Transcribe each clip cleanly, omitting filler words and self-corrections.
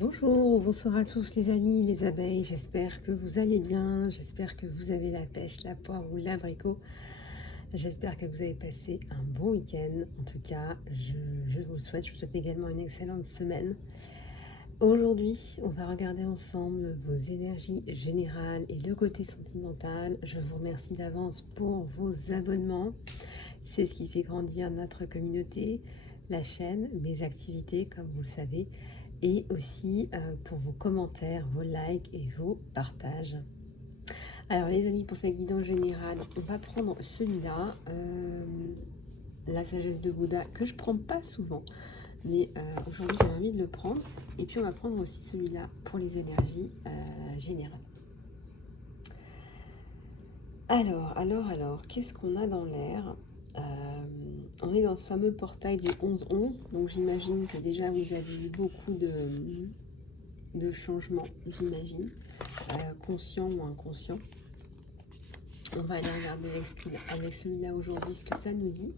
Bonjour, bonsoir à tous les amis, les abeilles, j'espère que vous allez bien, j'espère que vous avez la pêche, la poire ou l'abricot, j'espère que vous avez passé un bon week-end, en tout cas je vous le souhaite, je vous souhaite également une excellente semaine. Aujourd'hui, on va regarder ensemble vos énergies générales et le côté sentimental. Je vous remercie d'avance pour vos abonnements, c'est ce qui fait grandir notre communauté, la chaîne, mes activités comme vous le savez, et aussi pour vos commentaires, vos likes et vos partages. Alors les amis, pour cette guidance générale, on va prendre celui-là, la sagesse de Bouddha, que je prends pas souvent, mais aujourd'hui j'ai envie de le prendre. Et puis on va prendre aussi celui-là pour les énergies générales. Alors, qu'est-ce qu'on a dans l'air? On est dans ce fameux portail du 11-11, donc j'imagine que déjà vous avez eu beaucoup de changements, j'imagine, conscients ou inconscients. On va aller regarder avec celui-là aujourd'hui ce que ça nous dit.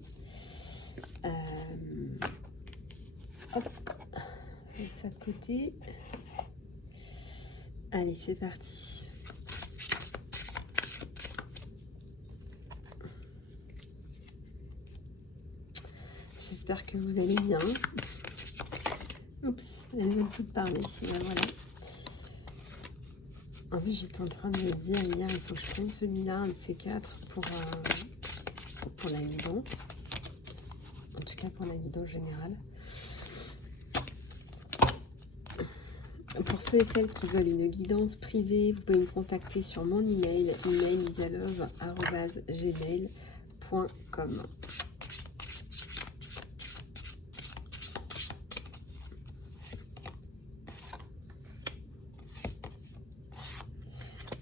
Hop, avec ça de côté. Allez, c'est parti. J'espère que vous allez bien. Oups, elle veut tout parler. Et ben voilà. En plus, j'étais en train de me dire hier, il faut que je prenne celui-là, un de ces quatre, pour la guidance. En tout cas, pour la guidance générale. Pour ceux et celles qui veulent une guidance privée, vous pouvez me contacter sur mon email, lisalove@gmail.com.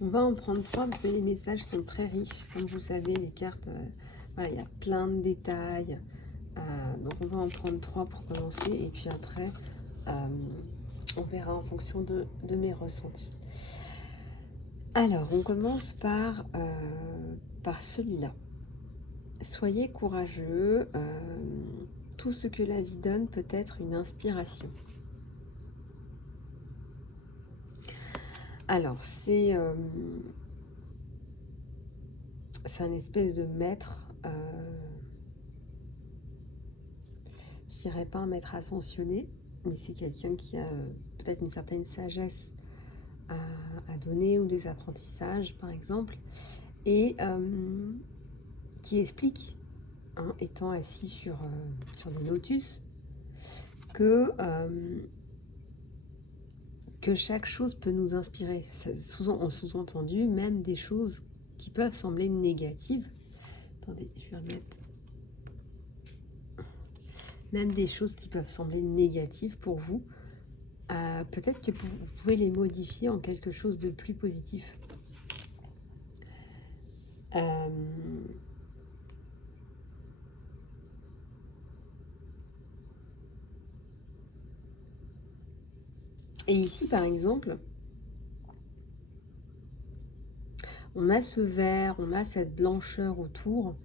On va en prendre trois parce que les messages sont très riches. Comme vous savez, les cartes, voilà, il y a plein de détails. Donc on va en prendre trois pour commencer et puis après, on verra en fonction de mes ressentis. Alors, on commence par celui-là. Soyez courageux. Tout ce que la vie donne peut être une inspiration. Alors, c'est un espèce de maître, je dirais pas un maître ascensionné, mais c'est quelqu'un qui a peut-être une certaine sagesse à donner ou des apprentissages, par exemple, et qui explique, hein, étant assis sur des lotus, que chaque chose peut nous inspirer. En sous-entendu, même des choses qui peuvent sembler négatives. Attendez, je vais remettre. Même des choses qui peuvent sembler négatives pour vous, peut-être que vous pouvez les modifier en quelque chose de plus positif. Et ici, par exemple, on a ce vert, on a cette blancheur autour.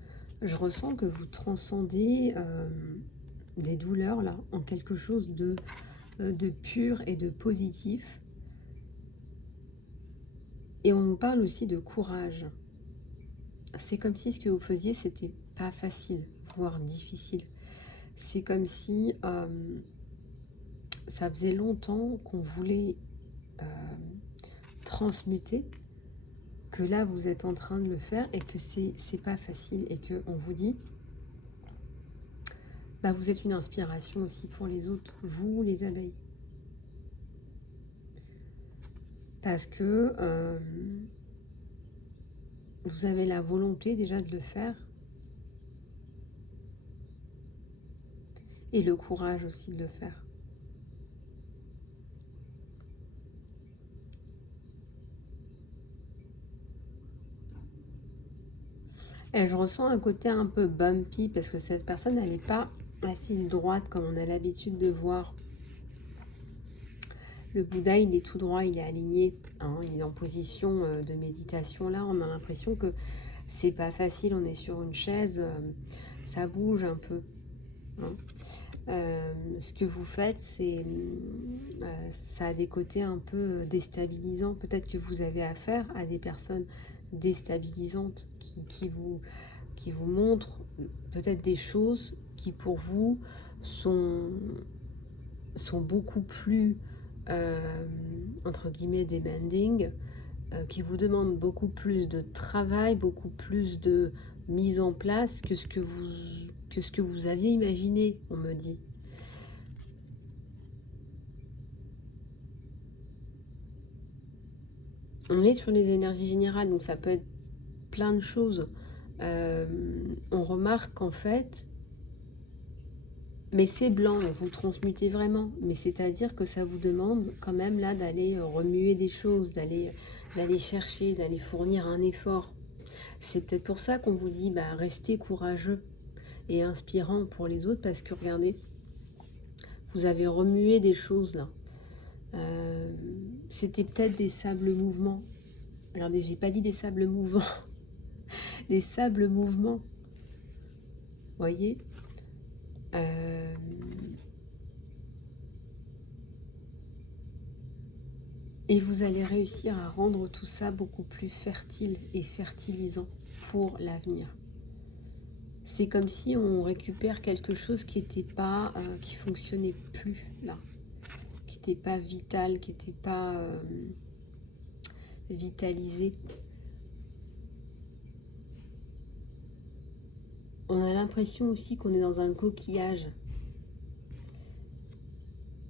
Je ressens que vous transcendez des douleurs là en quelque chose de pur et de positif. Et on nous parle aussi de courage. C'est comme si ce que vous faisiez, c'était pas facile, voire difficile. C'est comme si ça faisait longtemps qu'on voulait transmuter, que là vous êtes en train de le faire et que c'est pas facile et que on vous dit bah, vous êtes une inspiration aussi pour les autres, vous les abeilles, parce que vous avez la volonté déjà de le faire et le courage aussi de le faire. Et je ressens un côté un peu bumpy parce que cette personne, elle n'est pas assise droite comme on a l'habitude de voir. Le Bouddha, il est tout droit, il est aligné, hein, il est en position de méditation. Là, on a l'impression que c'est pas facile, on est sur une chaise, ça bouge un peu. Hein. Ce que vous faites, ça a des côtés un peu déstabilisants. Peut-être que vous avez affaire à des personnes déstabilisantes qui vous montrent peut-être des choses qui pour vous sont, sont beaucoup plus, entre guillemets, demanding, qui vous demandent beaucoup plus de travail, beaucoup plus de mise en place que ce que vous aviez imaginé, on me dit. On est sur les énergies générales, donc ça peut être plein de choses. On remarque qu'en fait, mais c'est blanc, vous le transmutez vraiment, mais c'est-à-dire que ça vous demande quand même là d'aller remuer des choses, d'aller chercher, d'aller fournir un effort. C'est peut-être pour ça qu'on vous dit, bah, restez courageux et inspirant pour les autres, parce que regardez, vous avez remué des choses là. C'était peut-être des sables mouvants. Regardez, j'ai pas dit des sables mouvants, des sables mouvements. Voyez, et vous allez réussir à rendre tout ça beaucoup plus fertile et fertilisant pour l'avenir. C'est comme si on récupère quelque chose qui n'était pas, qui fonctionnait plus là, qui n'était pas vital, qui n'était pas vitalisé. On a l'impression aussi qu'on est dans un coquillage,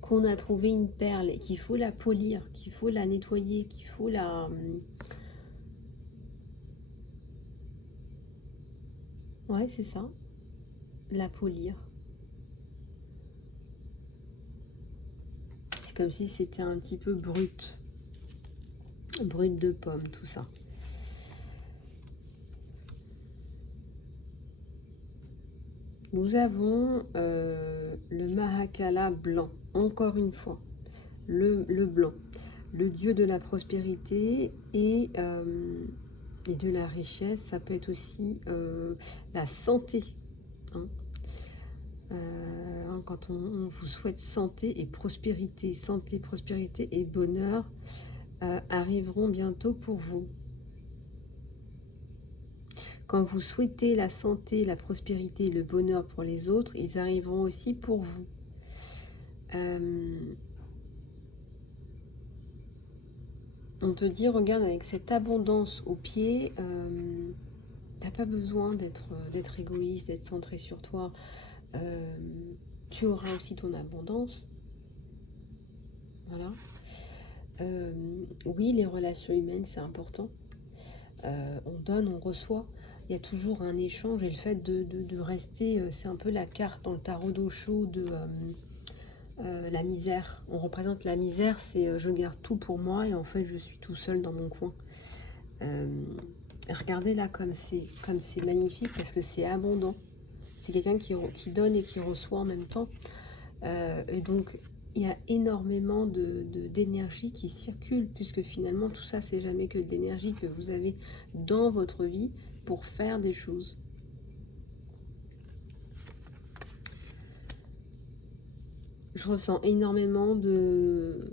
qu'on a trouvé une perle et qu'il faut la polir, qu'il faut la nettoyer, qu'il faut la... Ouais, c'est ça, la polir. C'est comme si c'était un petit peu brut. Brut de pomme, tout ça. Nous avons le Mahakala blanc, encore une fois, le blanc, le dieu de la prospérité et de la richesse. Ça peut être aussi la santé. Hein. Quand on vous souhaite santé et prospérité et bonheur arriveront bientôt pour vous. Quand vous souhaitez la santé, la prospérité et le bonheur pour les autres, ils arriveront aussi pour vous. On te dit, regarde, avec cette abondance au pied, t'as pas besoin d'être égoïste, d'être centré sur toi. Tu auras aussi ton abondance. Voilà. Oui, les relations humaines, c'est important. On donne, on reçoit. Il y a toujours un échange, et le fait de rester, c'est un peu la carte dans le tarot d'Osho de la misère. On représente la misère, c'est je garde tout pour moi et en fait je suis tout seul dans mon coin. Regardez là comme c'est magnifique, parce que c'est abondant. C'est quelqu'un qui donne et qui reçoit en même temps. Et donc il y a énormément d'énergie qui circule, puisque finalement tout ça c'est jamais que de l'énergie que vous avez dans votre vie pour faire des choses. Je ressens énormément de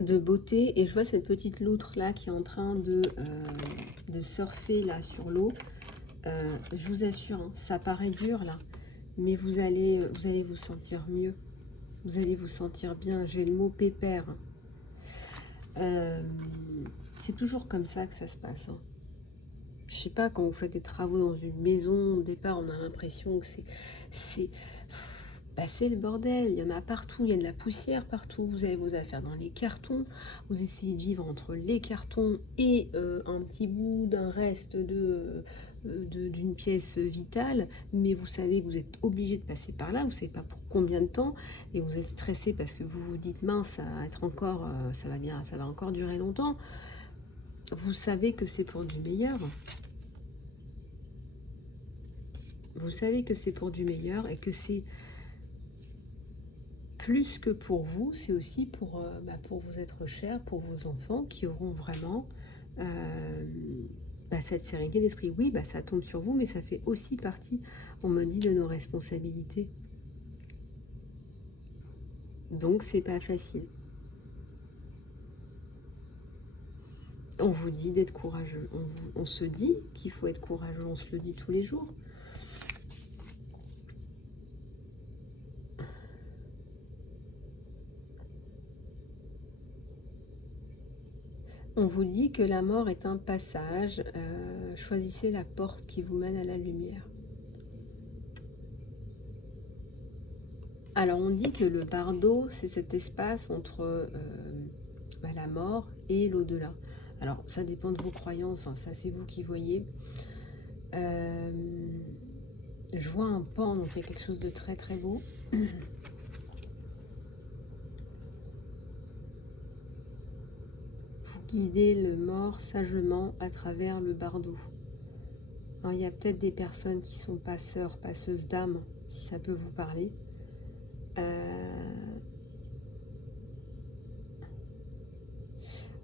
beauté, et je vois cette petite loutre là qui est en train de surfer là sur l'eau. Je vous assure, hein, ça paraît dur là, mais vous allez vous sentir mieux, vous allez vous sentir bien. J'ai le mot pépère. C'est toujours comme ça que ça se passe, hein. Je sais pas, quand vous faites des travaux dans une maison, au départ on a l'impression que c'est le bordel, il y en a partout, il y a de la poussière partout, vous avez vos affaires dans les cartons, vous essayez de vivre entre les cartons et un petit bout d'un reste d'une pièce vitale, mais vous savez que vous êtes obligé de passer par là, vous savez pas pour combien de temps, et vous êtes stressé parce que vous vous dites mince, ça va être encore, ça va encore durer longtemps. Vous savez que c'est pour du meilleur. Vous savez que c'est pour du meilleur, et que c'est plus que pour vous, c'est aussi pour vous être cher, pour vos enfants qui auront vraiment cette sérénité d'esprit. Oui, ça tombe sur vous, mais ça fait aussi partie, on me dit, de nos responsabilités. Donc, c'est pas facile. On vous dit d'être courageux. On se dit qu'il faut être courageux. On se le dit tous les jours. On vous dit que la mort est un passage. Choisissez la porte qui vous mène à la lumière. Alors, on dit que le bardeau, c'est cet espace entre la mort et l'au-delà. Alors, ça dépend de vos croyances, hein, ça c'est vous qui voyez. Je vois un pan, donc il y a quelque chose de très très beau. Vous guidez le mort sagement à travers le bardeau. Alors, il y a peut-être des personnes qui sont passeurs, passeuses d'âme, si ça peut vous parler.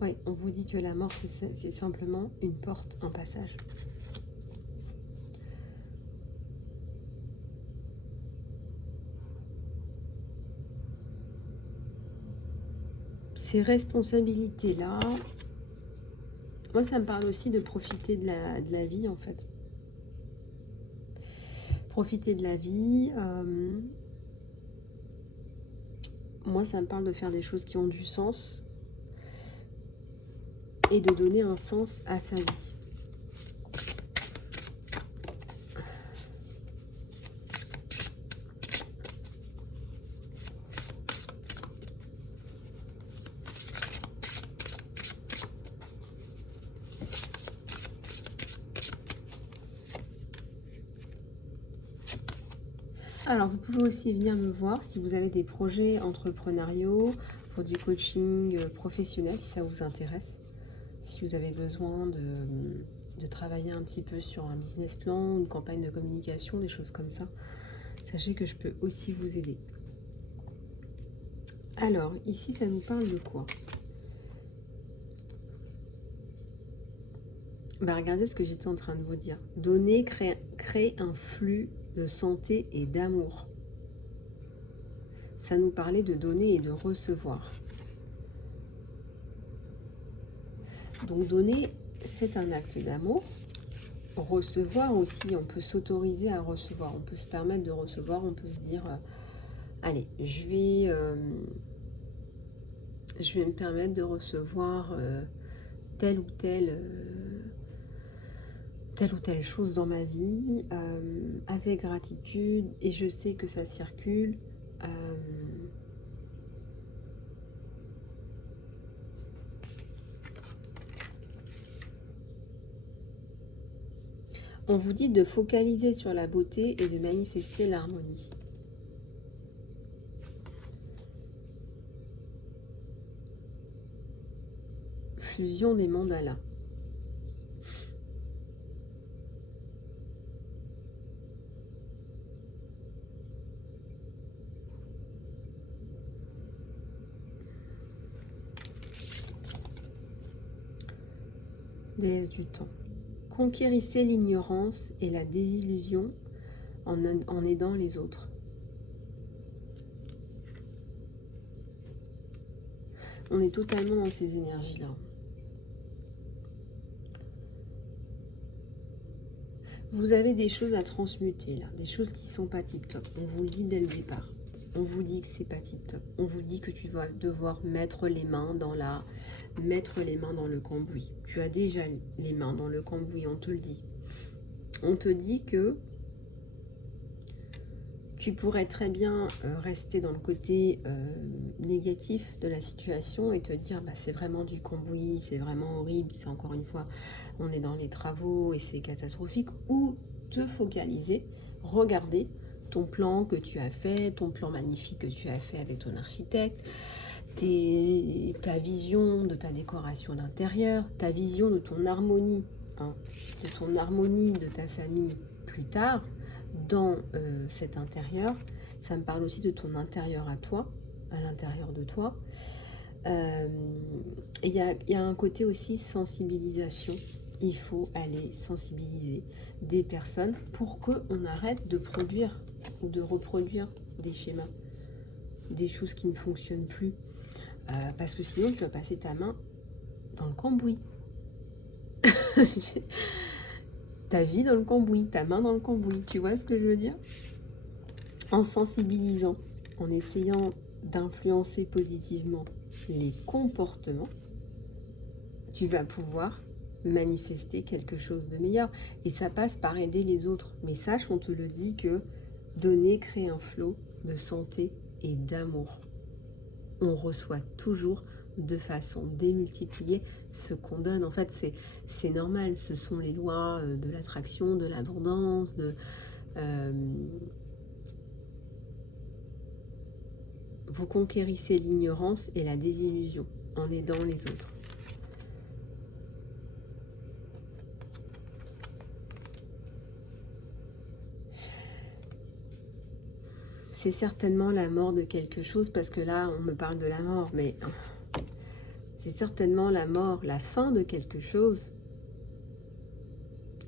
Oui, on vous dit que la mort, c'est simplement une porte, un passage. Ces responsabilités-là, moi, ça me parle aussi de profiter de la vie, en fait. Profiter de la vie. Moi, ça me parle de faire des choses qui ont du sens et de donner un sens à sa vie. Alors, vous pouvez aussi venir me voir si vous avez des projets entrepreneuriaux pour du coaching professionnel, si ça vous intéresse. Si vous avez besoin de travailler un petit peu sur un business plan, une campagne de communication, des choses comme ça, sachez que je peux aussi vous aider. Alors, ici, ça nous parle de quoi? Regardez ce que j'étais en train de vous dire. Donner, créer un flux de santé et d'amour. Ça nous parlait de donner et de recevoir. Donc donner, c'est un acte d'amour. Recevoir aussi, on peut s'autoriser à recevoir. On peut se permettre de recevoir, on peut se dire, allez, je vais me permettre de recevoir telle ou telle chose dans ma vie avec gratitude, et je sais que ça circule. On vous dit de focaliser sur la beauté et de manifester l'harmonie. Fusion des mandalas. Déesse du temps. Conquérissez l'ignorance et la désillusion en aidant les autres. On est totalement dans ces énergies-là. Vous avez des choses à transmuter là, des choses qui ne sont pas tip-top. On vous le dit dès le départ. On vous dit que c'est pas tip-top. On vous dit que tu vas devoir mettre les mains dans le cambouis. Tu as déjà les mains dans le cambouis, on te le dit. On te dit que tu pourrais très bien rester dans le côté négatif de la situation et te dire c'est vraiment du cambouis, c'est vraiment horrible, c'est encore une fois, on est dans les travaux et c'est catastrophique, ou te focaliser, regarder ton plan que tu as fait, ton plan magnifique que tu as fait avec ton architecte, ta vision de ta décoration d'intérieur, ta vision de ton harmonie, de ta famille plus tard, dans cet intérieur. Ça me parle aussi de ton intérieur à toi, à l'intérieur de toi. Il y a un côté aussi sensibilisation. Il faut aller sensibiliser des personnes pour qu'on arrête de produire ou de reproduire des schémas. des choses qui ne fonctionnent plus. Parce que sinon, tu vas passer ta main dans le cambouis. Ta vie dans le cambouis, ta main dans le cambouis. Tu vois ce que je veux dire? En sensibilisant, en essayant d'influencer positivement les comportements, tu vas pouvoir manifester quelque chose de meilleur. Et ça passe par aider les autres. Mais sache, on te le dit, que donner crée un flot de santé et d'amour. On reçoit toujours de façon démultipliée ce qu'on donne. En fait, c'est normal. Ce sont les lois de l'attraction, de l'abondance, vous conquérissez l'ignorance et la désillusion en aidant les autres. C'est certainement la mort de quelque chose, parce que là, on me parle de la mort, mais c'est certainement la mort, la fin de quelque chose.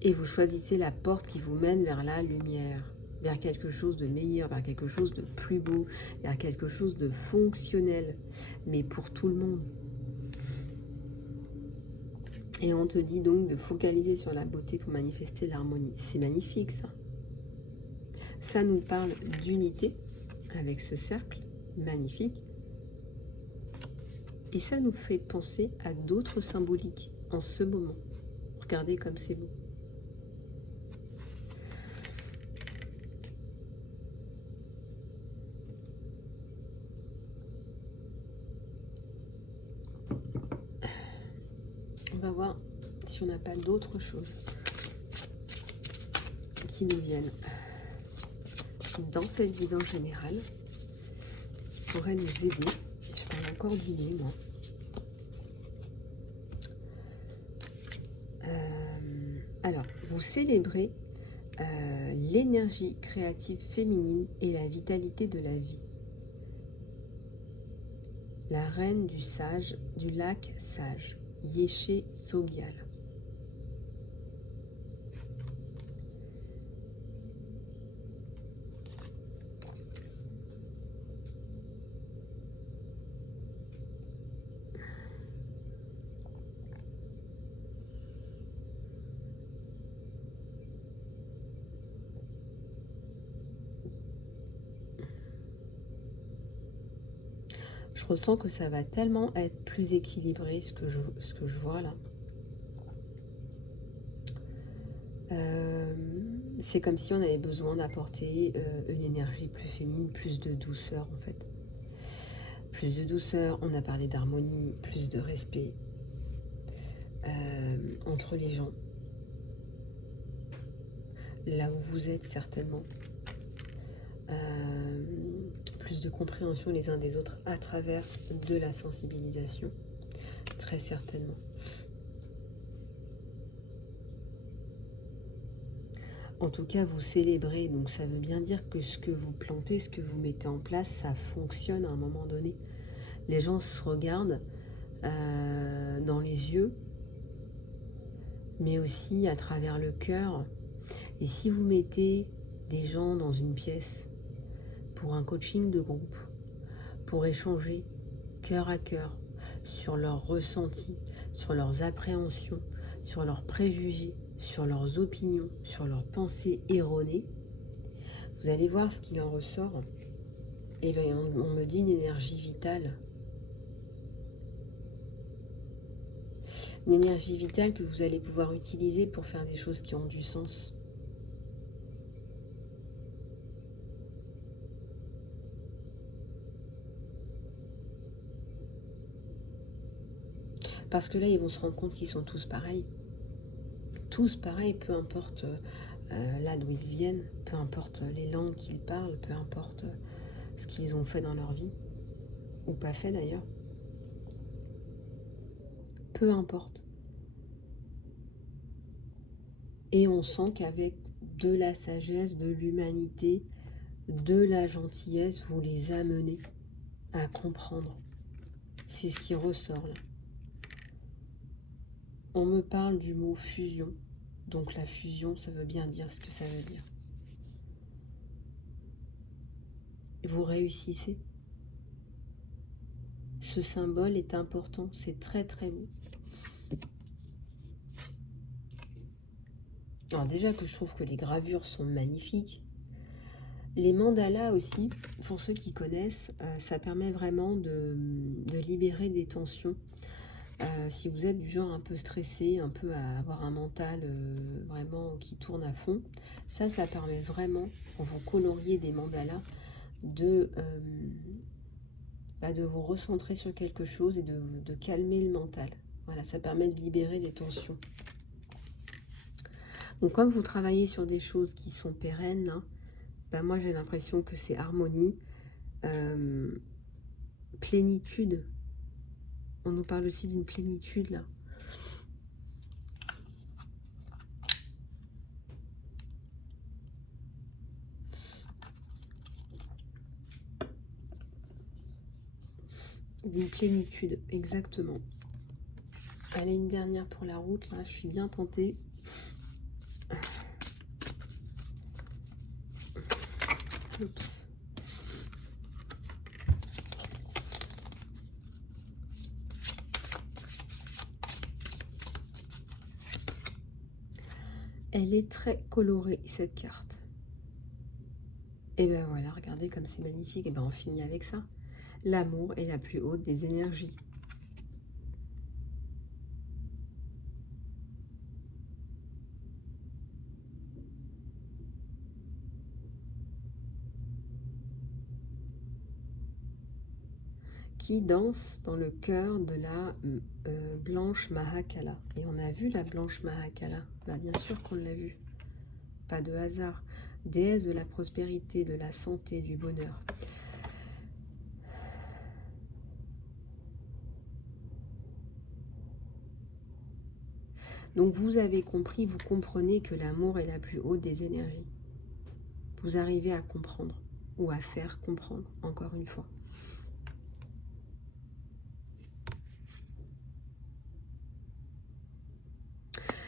Et vous choisissez la porte qui vous mène vers la lumière, vers quelque chose de meilleur, vers quelque chose de plus beau, vers quelque chose de fonctionnel, mais pour tout le monde. Et on te dit donc de focaliser sur la beauté pour manifester l'harmonie. C'est magnifique, ça. Ça nous parle d'unité avec ce cercle magnifique. Et ça nous fait penser à d'autres symboliques en ce moment. Regardez comme c'est beau. On va voir si on n'a pas d'autres choses qui nous viennent dans cette guidance générale qui pourrait nous aider. Je parle encore du nez, moi. Alors, vous célébrez l'énergie créative féminine et la vitalité de la vie. La reine du sage, du lac sage, Yeshe Tsogyal. Je ressens que ça va tellement être plus équilibré, ce que je vois là. C'est comme si on avait besoin d'apporter une énergie plus féminine, plus de douceur en fait. Plus de douceur, on a parlé d'harmonie, plus de respect entre les gens. Là où vous êtes certainement. Plus de compréhension les uns des autres à travers de la sensibilisation, très certainement. En tout cas, vous célébrez, donc ça veut bien dire que ce que vous plantez, ce que vous mettez en place, ça fonctionne à un moment donné. Les gens se regardent dans les yeux, mais aussi à travers le cœur. Et si vous mettez des gens dans une pièce pour un coaching de groupe, pour échanger cœur à cœur sur leurs ressentis, sur leurs appréhensions, sur leurs préjugés, sur leurs opinions, sur leurs pensées erronées, vous allez voir ce qu'il en ressort. Et bien, on me dit une énergie vitale. Une énergie vitale que vous allez pouvoir utiliser pour faire des choses qui ont du sens. Parce que là, ils vont se rendre compte qu'ils sont tous pareils. Tous pareils, peu importe là d'où ils viennent, peu importe les langues qu'ils parlent, peu importe ce qu'ils ont fait dans leur vie, ou pas fait d'ailleurs. Peu importe. Et on sent qu'avec de la sagesse, de l'humanité, de la gentillesse, vous les amenez à comprendre. C'est ce qui ressort là. On me parle du mot fusion. Donc la fusion, ça veut bien dire ce que ça veut dire. Vous réussissez. Ce symbole est important, c'est très très beau. Alors déjà que je trouve que les gravures sont magnifiques. Les mandalas aussi, pour ceux qui connaissent, ça permet vraiment de libérer des tensions. Si vous êtes du genre un peu stressé, un peu à avoir un mental vraiment qui tourne à fond, ça permet vraiment, quand vous coloriez des mandalas, de vous recentrer sur quelque chose et de calmer le mental. Voilà, ça permet de libérer des tensions. Donc comme vous travaillez sur des choses qui sont pérennes, hein, moi j'ai l'impression que c'est harmonie, plénitude. On nous parle aussi d'une plénitude là. D'une plénitude, exactement. Allez, une dernière pour la route, là, je suis bien tentée. Oups. Elle est très colorée, cette carte. Et ben voilà, regardez comme c'est magnifique. Et ben on finit avec ça. L'amour est la plus haute des énergies. Qui danse dans le cœur de la blanche Mahakala. Et on a vu la blanche Mahakala. Bien sûr qu'on l'a vu. Pas de hasard. Déesse de la prospérité, de la santé, du bonheur. Donc vous avez compris, vous comprenez que l'amour est la plus haute des énergies. Vous arrivez à comprendre ou à faire comprendre, encore une fois.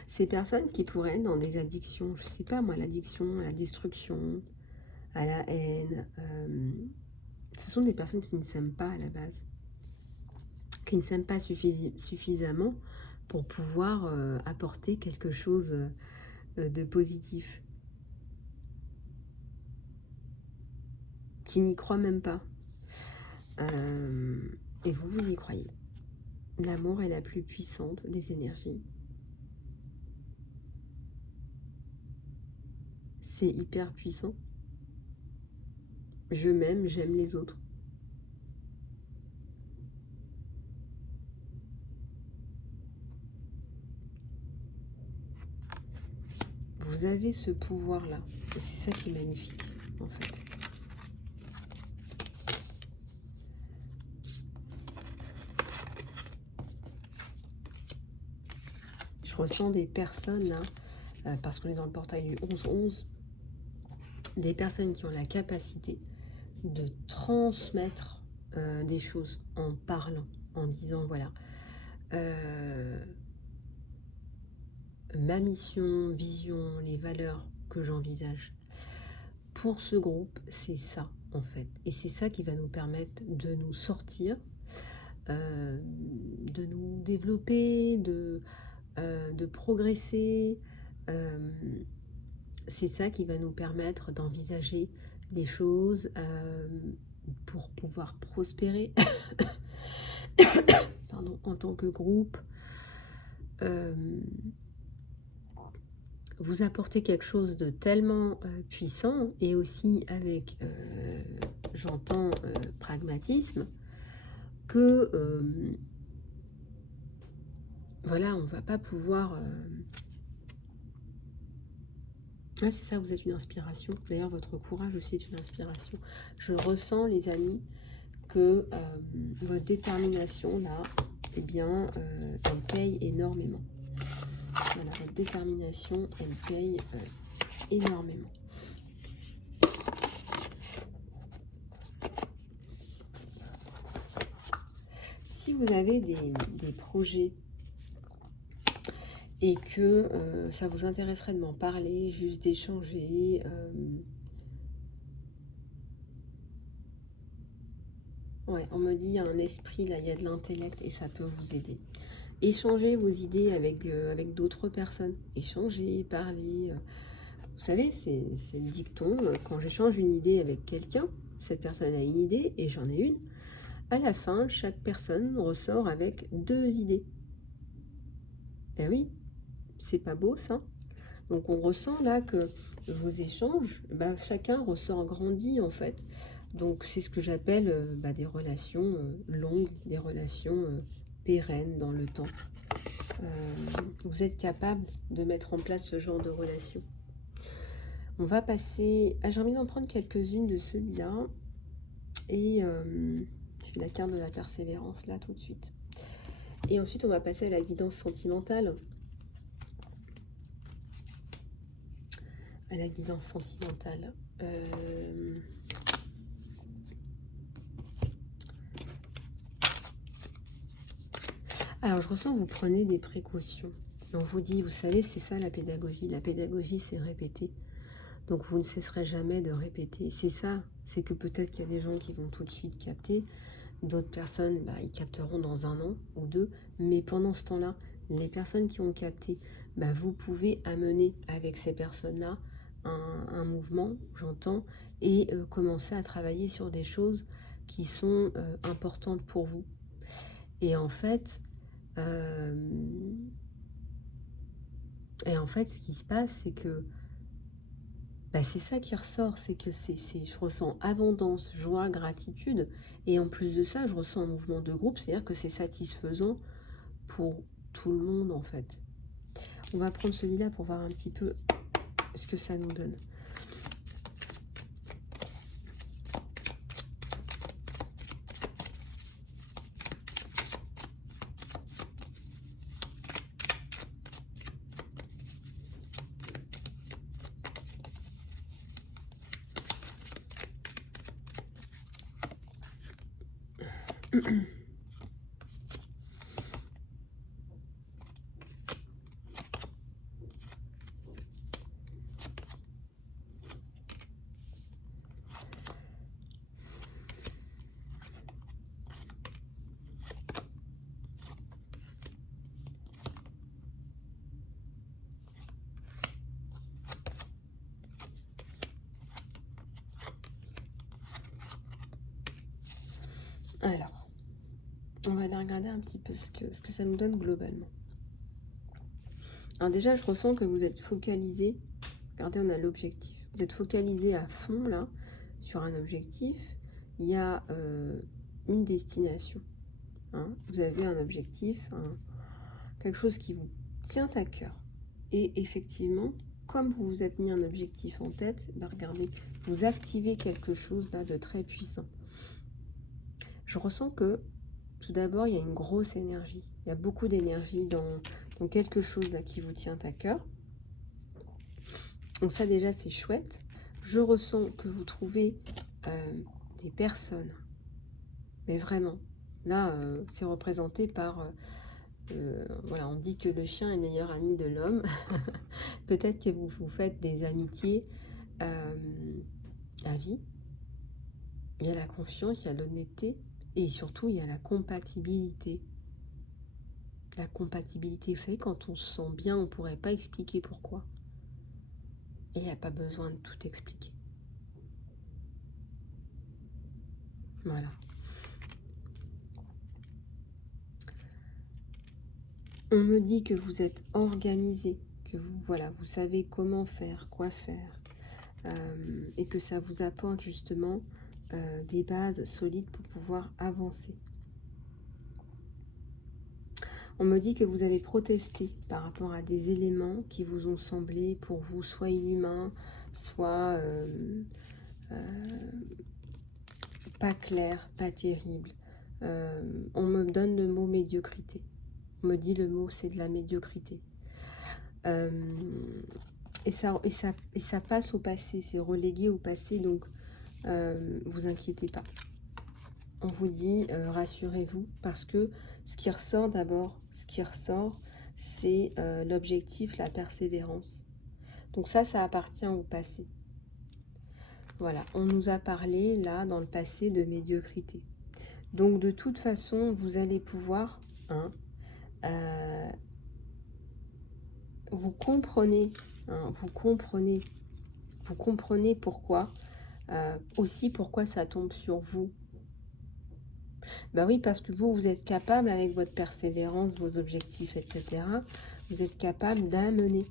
Ces personnes qui pourraient être dans des addictions, je ne sais pas moi, l'addiction à la destruction, à la haine, ce sont des personnes qui ne s'aiment pas à la base, qui ne s'aiment pas suffisamment pour pouvoir apporter quelque chose de positif, qui n'y croient même pas. Et vous, vous y croyez. L'amour est la plus puissante des énergies. C'est hyper puissant. Je m'aime, j'aime les autres. Vous avez ce pouvoir-là. Et c'est ça qui est magnifique, en fait. Je ressens des personnes, là, parce qu'on est dans le portail du 11-11, des personnes qui ont la capacité de transmettre des choses en parlant, en disant, voilà, ma mission, vision, les valeurs que j'envisage. Pour ce groupe, c'est ça, en fait. Et c'est ça qui va nous permettre de nous sortir, de nous développer, de progresser. C'est ça qui va nous permettre d'envisager les choses pour pouvoir prospérer pardon, en tant que groupe. Vous apportez quelque chose de tellement puissant et aussi avec, j'entends, pragmatisme, que voilà, on va pas pouvoir... Ah, c'est ça, vous êtes une inspiration. D'ailleurs, votre courage aussi est une inspiration. Je ressens, les amis, que votre détermination, là, eh bien, elle paye énormément. Voilà, votre détermination, elle paye énormément. Si vous avez des projets et que ça vous intéresserait de m'en parler, juste d'échanger, Ouais, on me dit, il y a un esprit, là, il y a de l'intellect et ça peut vous aider. Échangez vos idées avec d'autres personnes. Échangez, parlez. Vous savez, c'est le dicton. Quand j'échange une idée avec quelqu'un, cette personne a une idée et j'en ai une. À la fin, chaque personne ressort avec 2 idées. Eh oui, c'est pas beau ça? Donc on ressent là que vos échanges, bah, chacun ressort grandi en fait. Donc c'est ce que j'appelle des relations longues, des relations pérennes dans le temps. Vous êtes capable de mettre en place ce genre de relation. On va passer... Ah, j'ai envie d'en prendre quelques-unes de celui-là. Et j'ai la carte de la persévérance là tout de suite. Et ensuite on va passer à la guidance sentimentale. À la guidance sentimentale. Alors je ressens que vous prenez des précautions. On vous dit, vous savez, c'est ça la pédagogie. La pédagogie, c'est répéter. Donc vous ne cesserez jamais de répéter. C'est ça, c'est que peut-être qu'il y a des gens qui vont tout de suite capter. D'autres personnes, ils capteront dans 1 an ou 2. Mais pendant ce temps-là, les personnes qui ont capté, vous pouvez amener avec ces personnes-là un mouvement, j'entends, et commencer à travailler sur des choses qui sont importantes pour vous. Et en fait, ce qui se passe, c'est que c'est ça qui ressort, c'est que je ressens abondance, joie, gratitude, et en plus de ça, je ressens un mouvement de groupe, c'est-à-dire que c'est satisfaisant pour tout le monde en fait. On va prendre celui-là pour voir un petit peu ce que ça nous donne. Alors, on va aller regarder un petit peu ce que ça nous donne globalement. Alors déjà, je ressens que vous êtes focalisé. Regardez, on a l'objectif. Vous êtes focalisé à fond là sur un objectif. Il y a une destination. Vous avez un objectif, quelque chose qui vous tient à cœur. Et effectivement, comme vous vous êtes mis un objectif en tête, regardez, vous activez quelque chose là de très puissant. Je ressens que tout d'abord, il y a une grosse énergie. Il y a beaucoup d'énergie dans quelque chose là qui vous tient à cœur. Donc ça déjà, c'est chouette. Je ressens que vous trouvez des personnes. Mais vraiment, là, c'est représenté par... voilà, on dit que le chien est le meilleur ami de l'homme. Peut-être que vous faites des amitiés à vie. Il y a la confiance, il y a l'honnêteté. Et surtout, il y a la compatibilité. La compatibilité, vous savez, quand on se sent bien, on ne pourrait pas expliquer pourquoi. Et il n'y a pas besoin de tout expliquer. Voilà. On me dit que vous êtes organisé, que vous savez comment faire, quoi faire, et que ça vous apporte justement des bases solides pour pouvoir avancer. On me dit que vous avez protesté par rapport à des éléments qui vous ont semblé pour vous soit inhumains, soit pas clairs, pas terribles. On me donne le mot médiocrité. On me dit le mot c'est de la médiocrité. Et ça passe au passé, c'est relégué au passé, donc vous inquiétez pas. On vous dit rassurez-vous, parce que ce qui ressort d'abord, c'est l'objectif, la persévérance. Donc ça appartient au passé. Voilà, on nous a parlé là dans le passé de médiocrité. Donc de toute façon, vous allez pouvoir, hein, vous comprenez, hein, vous comprenez pourquoi, aussi pourquoi ça tombe sur vous. Bah oui, parce que vous êtes capable, avec votre persévérance, vos objectifs, etc., vous êtes capable d'amener,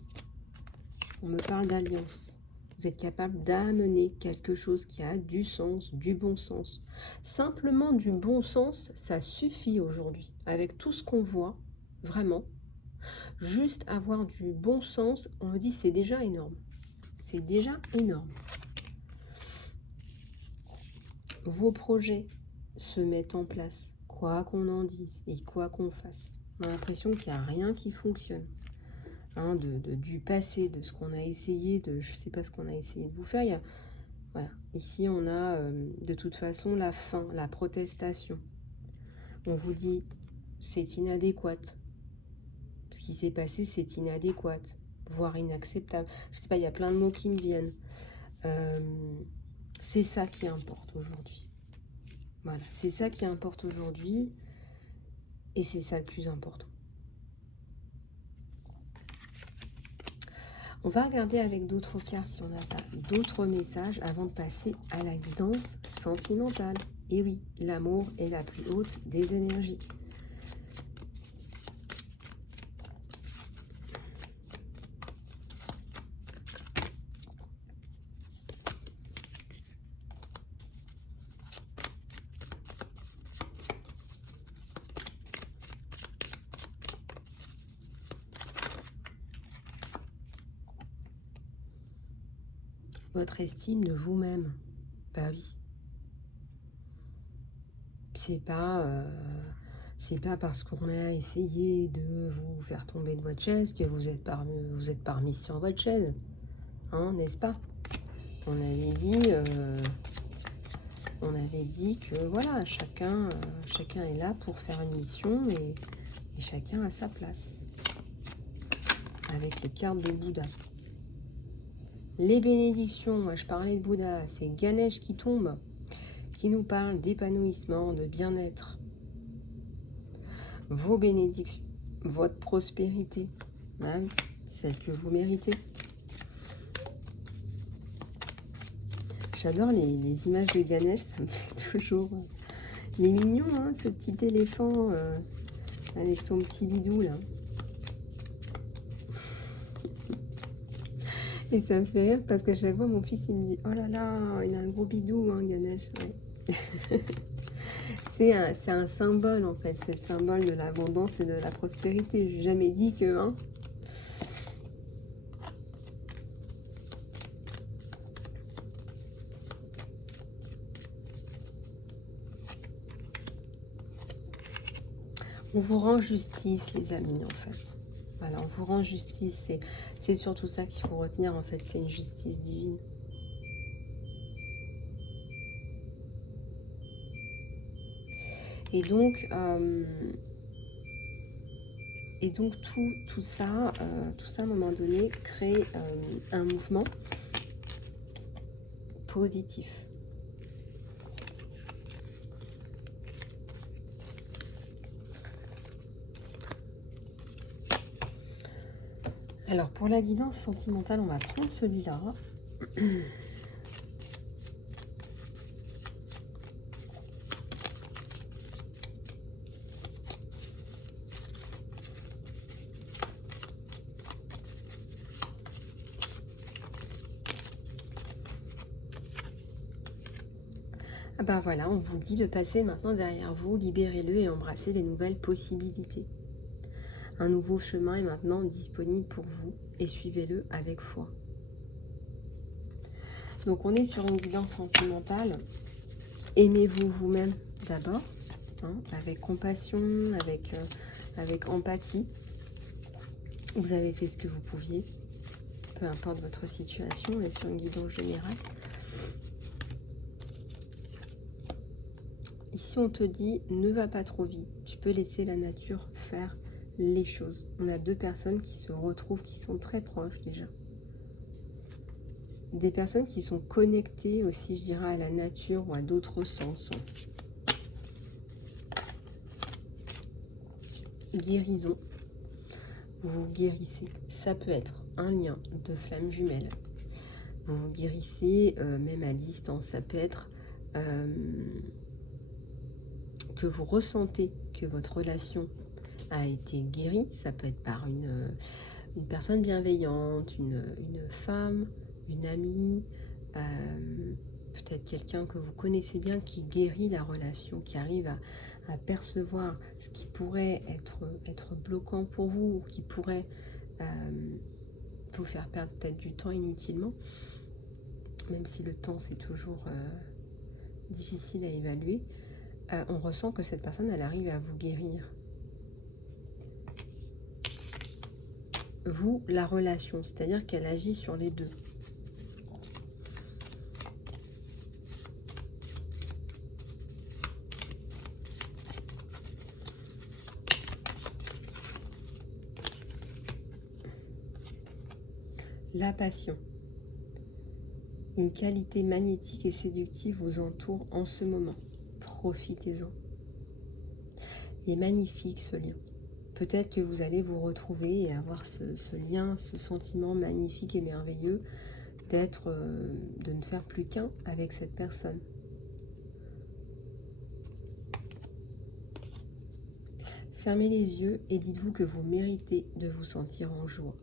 on me parle d'alliance, vous êtes capable d'amener quelque chose qui a du sens, du bon sens. Simplement du bon sens, ça suffit aujourd'hui. Avec tout ce qu'on voit, vraiment, juste avoir du bon sens, on me dit c'est déjà énorme. C'est déjà énorme. Vos projets se mettent en place, quoi qu'on en dise et quoi qu'on fasse. On a l'impression qu'il n'y a rien qui fonctionne. Hein, du passé, de ce qu'on a essayé, de je sais pas ce qu'on a essayé de vous faire. Il y a, voilà. Ici, on a de toute façon la fin, la protestation. On vous dit, c'est inadéquat. Ce qui s'est passé, c'est inadéquat, voire inacceptable. Je sais pas, il y a plein de mots qui me viennent. C'est ça qui importe aujourd'hui. Voilà, c'est ça qui importe aujourd'hui. Et c'est ça le plus important. On va regarder avec d'autres cartes si on n'a pas d'autres messages avant de passer à la guidance sentimentale. Et oui, l'amour est la plus haute des énergies. Votre estime de vous-même. Bah oui. C'est pas parce qu'on a essayé de vous faire tomber de votre chaise que vous êtes pas remis sur votre chaise. Hein, n'est-ce pas? On avait dit que voilà, chacun est là pour faire une mission et chacun a sa place. Avec les cartes de Bouddha. Les bénédictions, moi je parlais de Bouddha, c'est Ganesh qui tombe, qui nous parle d'épanouissement, de bien-être. Vos bénédictions, votre prospérité, hein, celle que vous méritez. J'adore les images de Ganesh, ça me fait toujours... Il est mignon, hein, ce petit éléphant avec son petit bidou, là. Et ça me fait rire parce qu'à chaque fois, mon fils, il me dit « Oh là là, il a un gros bidou, hein, Ganesh. Ouais. » C'est un symbole, en fait. C'est le symbole de l'abondance et de la prospérité. Je n'ai jamais dit que... Hein, on vous rend justice, les amis, en fait. Voilà, on vous rend justice. C'est surtout ça qu'il faut retenir, en fait. C'est une justice divine. Et donc tout ça, à un moment donné, crée un mouvement positif. Alors, pour la guidance sentimentale, on va prendre celui-là. Ah bah voilà, on vous dit le passé maintenant derrière vous, libérez-le et embrassez les nouvelles possibilités. Un nouveau chemin est maintenant disponible pour vous et suivez-le avec foi. Donc on est sur une guidance sentimentale. Aimez-vous vous-même d'abord, hein, avec compassion, avec empathie. Vous avez fait ce que vous pouviez, peu importe votre situation, on est sur une guidance générale. Ici on te dit, ne va pas trop vite, tu peux laisser la nature faire les choses. On a deux personnes qui se retrouvent, qui sont très proches déjà. Des personnes qui sont connectées aussi, je dirais, à la nature ou à d'autres sens. guérison. Vous vous guérissez. Ça peut être un lien de flamme jumelle. Vous vous guérissez même à distance. Ça peut être que vous ressentez que votre relation a été guérie. Ça peut être par une personne bienveillante, une femme, une amie, peut-être quelqu'un que vous connaissez bien qui guérit la relation, qui arrive à percevoir ce qui pourrait être bloquant pour vous, ou qui pourrait vous faire perdre peut-être du temps inutilement, même si le temps c'est toujours difficile à évaluer. On ressent que cette personne, elle arrive à vous guérir. Vous, la relation, c'est-à-dire qu'elle agit sur les deux. La passion. Une qualité magnétique et séductive vous entoure en ce moment. Profitez-en. Il est magnifique ce lien. Peut-être que vous allez vous retrouver et avoir ce lien, ce sentiment magnifique et merveilleux de ne faire plus qu'un avec cette personne. Fermez les yeux et dites-vous que vous méritez de vous sentir en joie.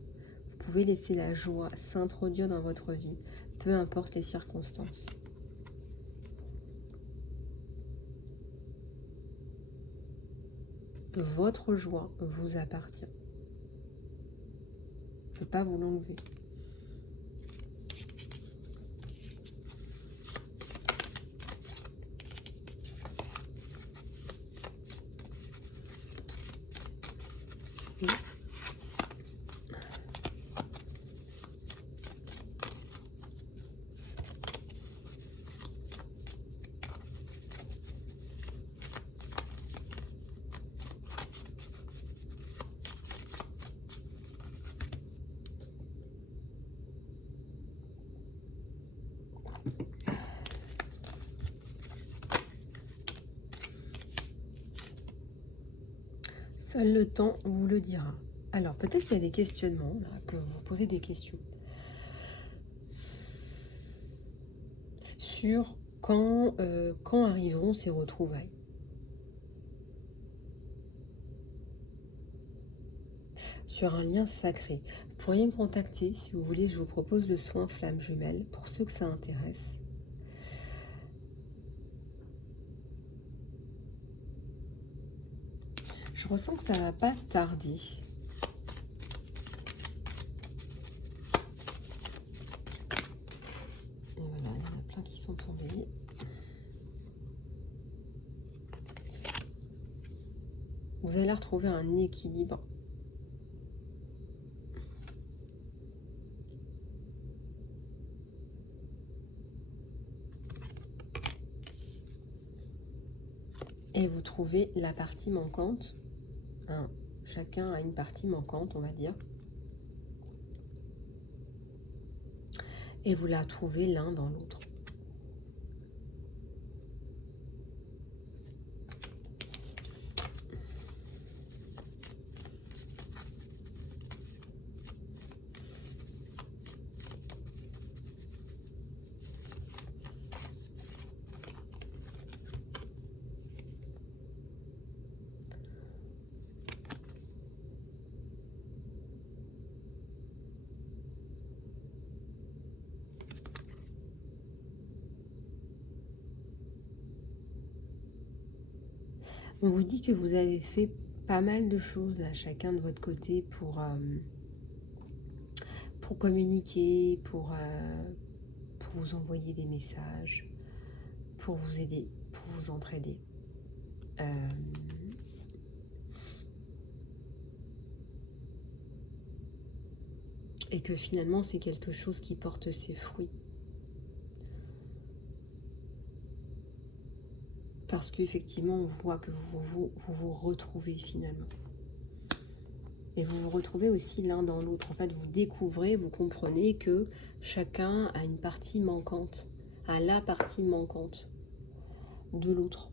Vous pouvez laisser la joie s'introduire dans votre vie, peu importe les circonstances. Votre joie vous appartient. Je ne peux pas vous l'enlever. Seul le temps vous le dira. Alors, peut-être qu'il y a des questionnements, là, que vous posez des questions sur quand arriveront ces retrouvailles. Sur un lien sacré. Vous pourriez me contacter si vous voulez, je vous propose le soin flamme jumelle pour ceux que ça intéresse. Je ressens que ça ne va pas tarder. Et voilà, il y en a plein qui sont tombés. Vous allez retrouver un équilibre. Et vous trouvez la partie manquante. Chacun a une partie manquante, on va dire. Et vous la trouvez l'un dans l'autre. On vous dit que vous avez fait pas mal de choses à chacun de votre côté pour communiquer, pour vous envoyer des messages, pour vous aider, pour vous entraider. Et que finalement, c'est quelque chose qui porte ses fruits. Parce qu'effectivement, on voit que vous retrouvez finalement. Et vous vous retrouvez aussi l'un dans l'autre. En fait, vous découvrez, vous comprenez que chacun a une partie manquante, a la partie manquante de l'autre.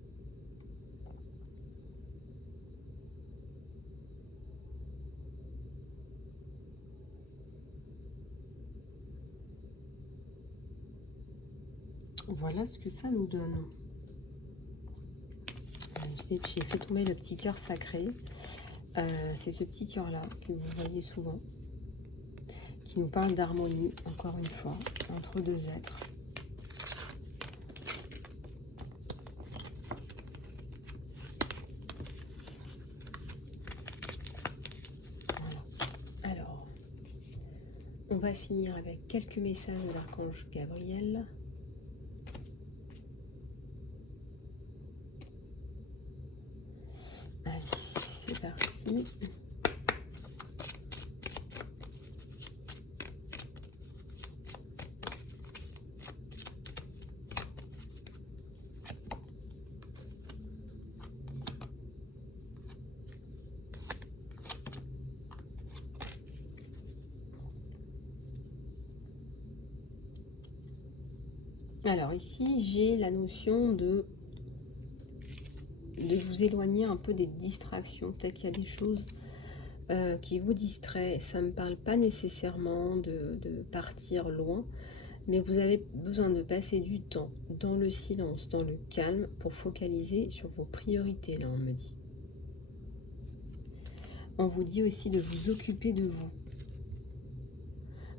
Voilà ce que ça nous donne. J'ai fait tomber le petit cœur sacré. C'est ce petit cœur là que vous voyez souvent, qui nous parle d'harmonie, encore une fois, entre deux êtres. Voilà. Alors, on va finir avec quelques messages de l'archange Gabriel. Allez, c'est parti. Alors ici, j'ai la notion de vous éloigner un peu des distractions. Peut-être qu'il y a des choses qui vous distraient. Ça ne me parle pas nécessairement de partir loin, mais vous avez besoin de passer du temps dans le silence, dans le calme, pour focaliser sur vos priorités, là on me dit. On vous dit aussi de vous occuper de vous.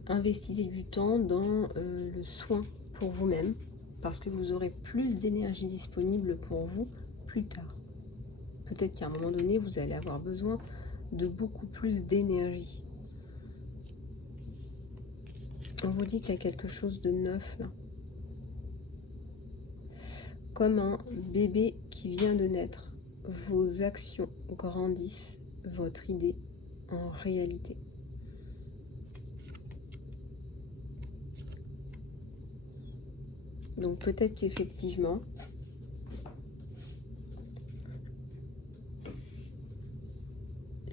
Investissez du temps dans le soin pour vous-même, parce que vous aurez plus d'énergie disponible pour vous plus tard. Peut-être qu'à un moment donné, vous allez avoir besoin de beaucoup plus d'énergie. On vous dit qu'il y a quelque chose de neuf là. Comme un bébé qui vient de naître, vos actions grandissent votre idée en réalité. Donc peut-être qu'effectivement,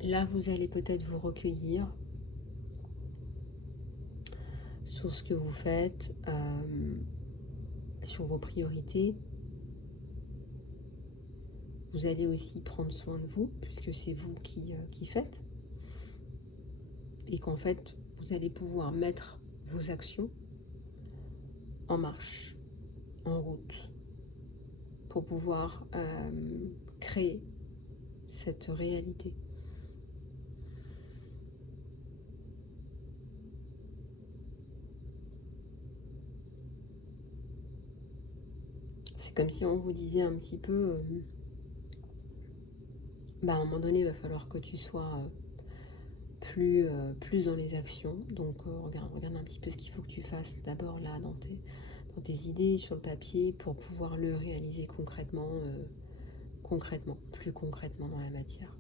là vous allez peut-être vous recueillir sur ce que vous faites, sur vos priorités. Vous allez aussi prendre soin de vous, puisque c'est vous qui faites. Et qu'en fait, vous allez pouvoir mettre vos actions en marche, en route, pour pouvoir créer cette réalité. C'est comme si on vous disait un petit peu, à un moment donné, il va falloir que tu sois plus dans les actions. Donc regarde un petit peu ce qu'il faut que tu fasses d'abord là dans tes idées, sur le papier, pour pouvoir le réaliser concrètement, plus concrètement dans la matière.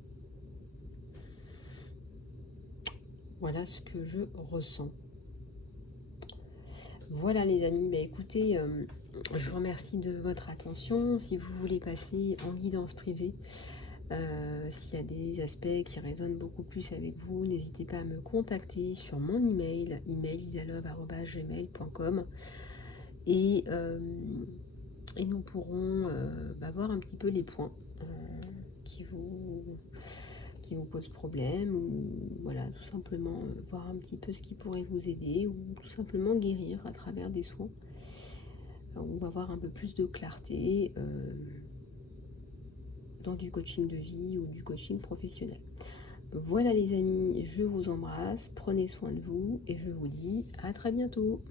Voilà ce que je ressens. Voilà les amis, écoutez, je vous remercie de votre attention. Si vous voulez passer en guidance privée, s'il y a des aspects qui résonnent beaucoup plus avec vous, n'hésitez pas à me contacter sur mon email isalove@gmail.com, et nous pourrons voir un petit peu les points qui vous posent problème, ou voilà, tout simplement voir un petit peu ce qui pourrait vous aider, ou tout simplement guérir à travers des soins, ou avoir un peu plus de clarté dans du coaching de vie ou du coaching professionnel. Voilà les amis, je vous embrasse, prenez soin de vous et je vous dis à très bientôt.